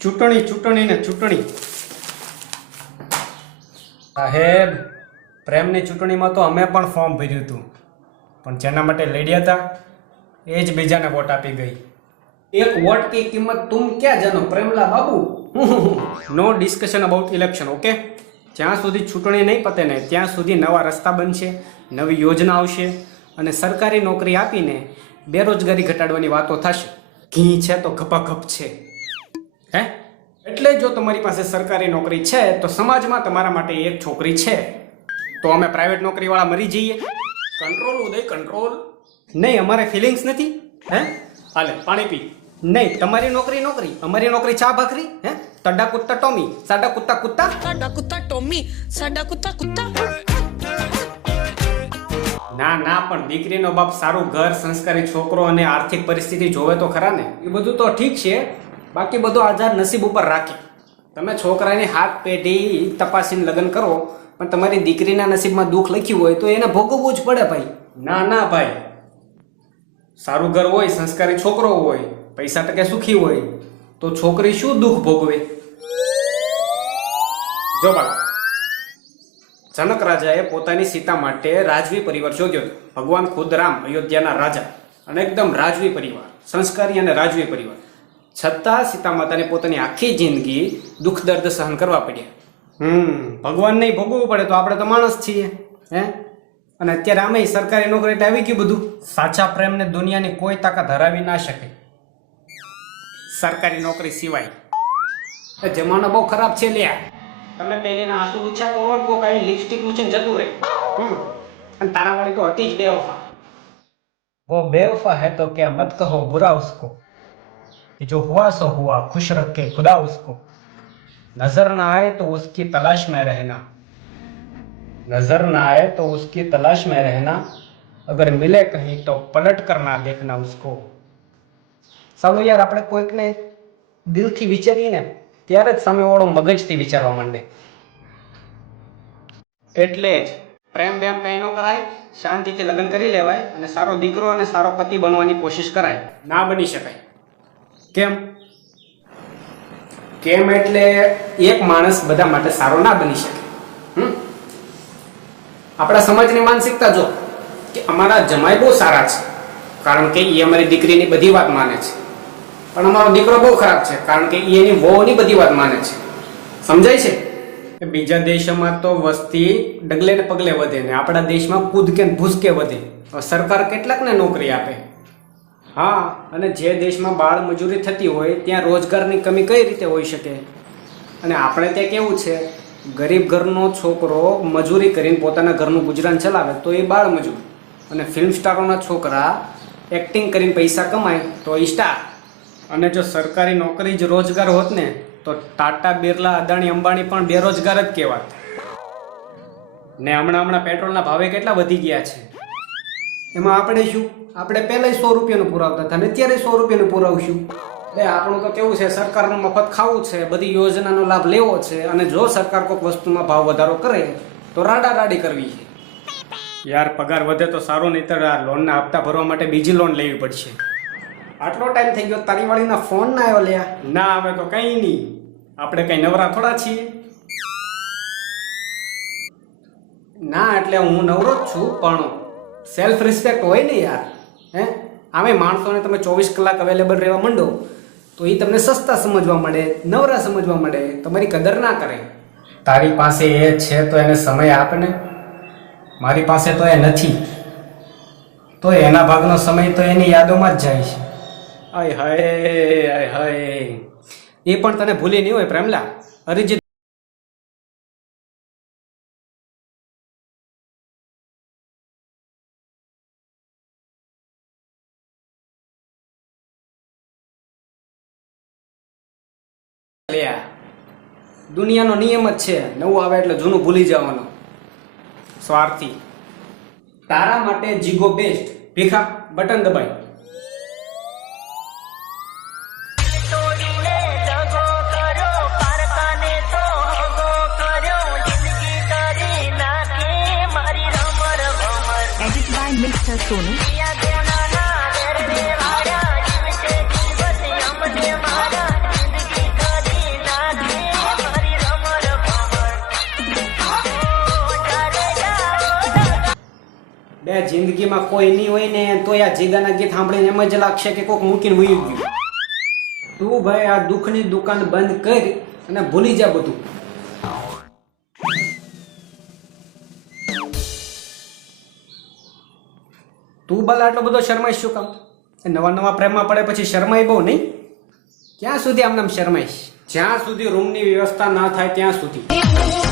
ચૂંટણી ચૂંટણી ને ચૂંટણી. સાહેબ, પ્રેમની ચૂંટણીમાં તો અમે પણ ફોર્મ ભર્યું હતું, પણ જેના માટે લડ્યા હતા એ જ બીજાને વોટ આપી ગઈ. એક વોટ की कीमत तुम क्या जानो प्रेमला बाबू. No discussion about election. Okay, જ્યાં સુધી ચૂંટણી નહીં પતે ને ત્યાં સુધી નવા રસ્તા બનશે, નવી યોજના આવશે અને સરકારી નોકરી આપીને બેરોજગારી ઘટાડવાની વાતો થશે. ઘી છે તો ખપાખપ છે. હે, એટલે જો તમારી પાસે સરકારી નોકરી છે તો સમાજમાં તમારા માટે એક છોકરી છે. તો અમે પ્રાઇવેટ નોકરીવાળા મરી જઈએ? કંટ્રોલ ઉદય, કંટ્રોલ. નહીં, અમારે ફિલિંગ્સ નથી. હે, હાલે પાણી પી. નહીં, તમારી નોકરી નોકરી, અમારી નોકરી ચા ભાખરી. હે, તડા કુત્તા ટોમી, સાડા કુત્તા કુત્તા, સાડા કુત્તા ટોમી, સાડા કુત્તા કુત્તા. ના ના, પણ દીકરીનો બાપ સારું ઘર, સંસ્કારી છોકરો અને આર્થિક પરિસ્થિતિ જોવે તો ખરા ને. એ બધું તો ઠીક છે, બાકી બધો આધાર નસીબ ઉપર રાખે. તમે છોકરાની હાથ પેઢી તપાસીને લગ્ન કરો, પણ તમારી દીકરીના નસીબમાં દુઃખ લખ્યું હોય તો એને ભોગવવું જ પડે ભાઈ. ના ના ભાઈ, સારું ઘર હોય, સંસ્કારી છોકરો હોય, પૈસા ટકે સુખી હોય તો છોકરી શું દુઃખ ભોગવે? જો બાળક, જનક રાજાએ પોતાની સીતા માટે રાજવી પરિવાર શોધ્યો. ભગવાન ખુદ રામ, અયોધ્યાના રાજા, અને એકદમ રાજવી પરિવાર, સંસ્કારી અને રાજવી પરિવાર. છતાં સીતા માતાને પોતાની આખી જિંદગી દુઃખ દર્દ સહન કરવા પડ્યા. ભગવાન નહીં ભોગવવું પડે તો આપણે તો માણસ છીએ. હે, અને અત્યારે આમે સરકારી નોકરી એટલે આવી ગયું બધું. સાચા પ્રેમને દુનિયાની કોઈ તાકાત હરાવી ના શકે સરકારી નોકરી સિવાય. એ જમાનો બહુ ખરાબ છે લ્યા. તમે પહેરીને આંસુ ઊંચા કરો, કોઈ કાંઈ લિપસ્ટિક ઊંચીને જતું રહે. અને તારા વાળી તો હતી જ બેવફા. वो बेवफा है तो क्या मत कहो बुरा उसको, कि जो हुआ सो हुआ, खुश रखे खुदा उसको. नजर ना आए तो उसकी तलाश में रहना, नजर ना आए तो उसकी तलाश में रहना, अगर मिले कहीं तो पलट कर ना देखना उसको. સાલું યાર, આપણે કોઈકને દિલથી વિચારીએ ને ત્યારે જ સામેવાળો મગજથી વિચારવા માંડે. એટલે જ પ્રેમ બેમ કઈ ન કરાય, શાંતિથી લગ્ન કરી લેવાય અને સારો દીકરો અને સારો પતિ બનવાની કોશિશ કરાય. ના બની શકાય. કેમ? કેમ એટલે એક માણસ બધા માટે સારો ના બની શકે. આપણા સમાજની માનસિકતા જો કે અમારા જમાઈ બહુ સારા છે કારણ કે એ અમારી દીકરીની બધી વાત માને છે, પણ અમારો દીકરો બહુ ખરાબ છે કારણ કે એ એની વહુની બધી વાત માને છે. સમજાય છે? બીજા દેશોમાં તો વસ્તી ડગલે ને પગલે વધે ને આપણા દેશમાં કૂદકે ને ભૂસકે વધે. સરકાર કેટલાકને નોકરી આપે. હા, અને જે દેશમાં બાળ મજૂરી થતી હોય ત્યાં રોજગારની કમી કઈ રીતે હોઈ શકે? અને આપણે ત્યાં કેવું છે, ગરીબ ઘરનો છોકરો મજૂરી કરીને પોતાના ઘરનું ગુજરાન ચલાવે તો એ બાળ મજૂર, અને ફિલ્મ સ્ટારોના છોકરા એક્ટિંગ કરીને પૈસા કમાય તો એ સ્ટાર. અને જો સરકારી નોકરી જ રોજગાર હોત ને તો ટાટા, બિરલા, અદાણી, અંબાણી પણ બેરોજગાર જ કહેવાત. ને હમણાં પેટ્રોલના ભાવે કેટલા વધી ગયા છે. એમાં આપણે શું? આપણે પહેલાં 100 રૂપિયાનું પુરાવતા હતા ને અત્યારે 100 રૂપિયાનું પુરાવશું. એટલે આપણું તો કેવું છે, સરકારનું મફત ખાવું છે, બધી યોજનાનો લાભ લેવો છે, અને જો સરકાર કોઈક વસ્તુમાં ભાવ વધારો કરે તો રાડારાડી કરવી છે. યાર, પગાર વધે તો સારું, નહીંતર આ લોનના હપ્તા ભરવા માટે બીજી લોન લેવી પડશે. આટલો ટાઈમ થઈ ગયો, તારી વાળીના ફોન ના આવ્યો લ્યા. ના આવે તો કંઈ નહીં, આપણે કંઈ નવરા થોડા છીએ. ના એટલે હું નવરો જ છું, પણ સેલ્ફ રિસ્પેક્ટ હોય ને યાર. હે, આમે માણસોને તમે 24 કલાક અવેલેબલ રહેવા માંડો તો એ તમને સસ્તા સમજવા માંડે, નવરા સમજવા માંડે, તમારી કદર ના કરે. તારી પાસે એ છે તો એને સમય આપ ને. મારી પાસે તો એ નથી, તો એના ભાગનો સમય તો એની યાદોમાં જ જાય છે. આય હાય, આય હાય. એ પણ તને ભૂલી નહીં હોય પ્રેમલા. અરિજીત દુનિયાનો નિયમ જ છે, નવું આવે એટલે જૂનું ભૂલી જવાનું. સ્વાર્થી. તારા માટે જીગો બેસ્ટ. ભીખા, બટન દબાઈ. Edited by Mr. Sonu. જિંદગીમાં કોઈ નહીં હોય ને તો આ જીગાના ગીત સાંભળીને એમ જ લાગશે કે કોક મૂકીને વહી ગયું. તું ભાઈ આ દુઃખની દુકાન બંધ કરી અને ભૂલી જા બધું. તું ભલા આટલો બધો શરમાઈશ શું કામ? નવા નવા પ્રેમમાં પડે પછી શરમાઈ બહુ નહીં. ક્યાં સુધી આમ નામ શરમાઈશ? જ્યાં સુધી રૂમની વ્યવસ્થા ના થાય ત્યાં સુધી.